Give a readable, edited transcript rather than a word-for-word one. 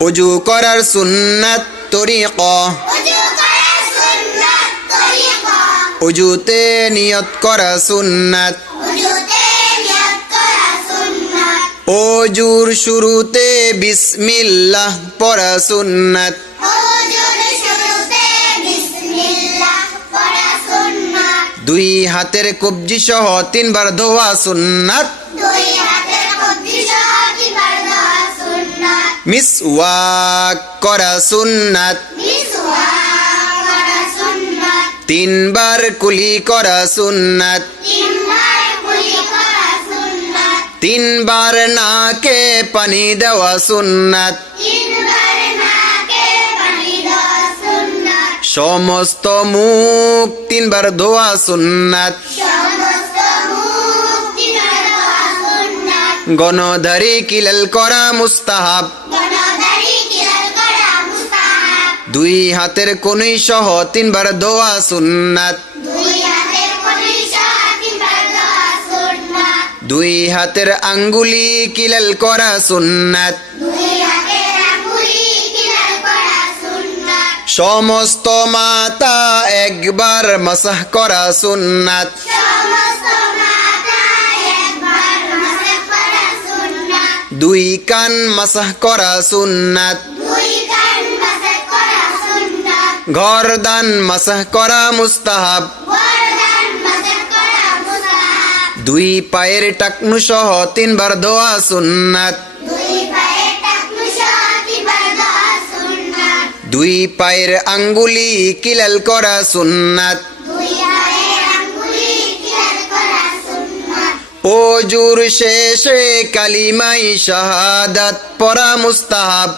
ওযু করার সুন্নাত তরিকা ওযুতে নিয়ত করা সুন্নাত ওযুর শুরুতে বিসমিল্লাহ পড়া সুন্নাত দুই হাতের কবজি সহ তিনবার ধোয়া সুন্নাত মিসওয়াক করা সুন্নাত তিনবার কুলি করা সুন্নাত তিনবার নাকে পানি দেওয়া সুন্নাত সমস্ত মুখ তিনবার ধোয়া সুন্নাত গণধারী কিলাল করা মুস্তাহাব দুই হাতের কনুই সহ তিনবার ধোয়া সুন্নাত দুই হাতের আঙ্গুলি কিলাল করা সুন্নাত সমস্ত মাথা একবার মাসাহ করা সুন্নাত দুই কান মাসাহ করা সুন্নাত গর্দান মাসাহ করা মুস্তাহাব দুই পায়ের টাকনু সহ তিনবার ধোয়া সুন্নাত দুই পায়ের আঙ্গুলি কিলাল করা সুন্নাত ওযুর শেষে কালিমাই শাহাদাত পড়া মুস্তাহাব